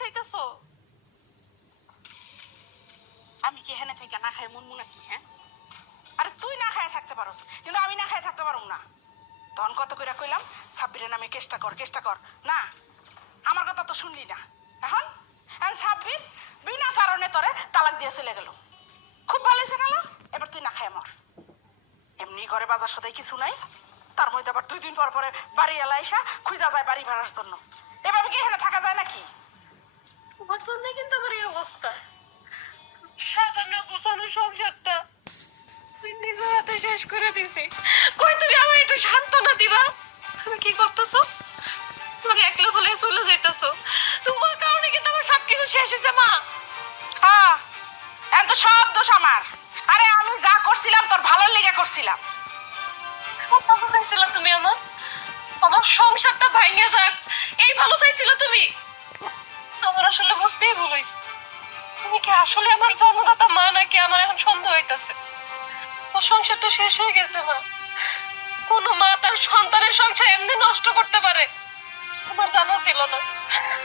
চাইতেছো? আমি কি এখানে থেকে না খাই মনমু নাকি? হ্যাঁ, আরে তুই না খায় থাকতে পারোস, কিন্তু আমি না খায় থাকতে পারুম না। তখন কত করে কইলাম সাব্বিরের নামে কেসটা কর না, আমার কথা তো শুনলি না। এখন এখন সাব্বির বিনা কারণে তোরে তালাক দিয়ে চলে গেল। খুব ভালো হয়েছে না? এবার তুই না খায় মর। এমনি ঘরে বাজার সদাই কিছু নাই, তার মধ্যে আবার 2 দিন পর পরে বাড়ি এলা এসা খুঁজা যায় বাড়ি ভাড়ার জন্য। এভাবে কি এখানে থাকা যায় নাকি? তোমার জন্যই কিন্তু আমার এই অবস্থা। সাজানো গোছানো সংসারটা তুই নিজের হাতে শেষ করে দিছি। কই তুমি আমার একটু সান্ত্বনা দিবা? তুমি কি করতেছো? তুমি একলা ফলে চলে যাইতেছো। তোমার কারণে কিন্তু আমার সবকিছু শেষ হয়েছে মা। হ্যাঁ, এখন তো সব দোষ আমার। আরে আমি যা করছিলাম তোর ভালোর লেগে করছিলাম। ভালো চাইছিল তুমি আমার, আমার সংসারটা ভাঙিয়ে যাক এই ভালো চাইছিল তুমি। আমার আসলে বুঝতেই ভুল হয়েছে, তুমি কি আসলে আমার জন্মদাতা মা নাকি আমার এখন সন্দেহ হইতাছে। ও সংসার তো শেষ হয়ে গেছে মা। কোন মা তার সন্তানের সংসার এমনি নষ্ট করতে পারে আমার জানা ছিল না।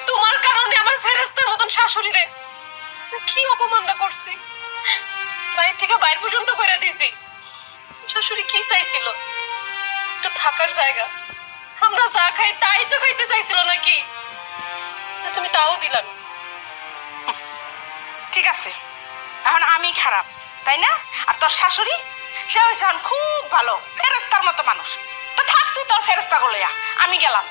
তোমার কারণে আমার ফেরেস্তার মতন শাশুড়িরে কি অপমানটা করছি, বাড়ি থেকে বাইরে পর্যন্ত করে দিছি। শাশুড়ি কি চাইছিল? একটু থাকার জায়গা। আমরা যা খাই তাই তো খাইতে চাইছিল নাকি? তুমি তাও দিলাম। ঠিক আছে, এখন আমি খারাপ তাই না? আর তোর শাশুড়ি সে হয়েছে এখন খুব ভালো ফেরেস্তার মতো মানুষ। তো থাক তুই তোর ফেরেস্তা গুলো, আমি গেলাম।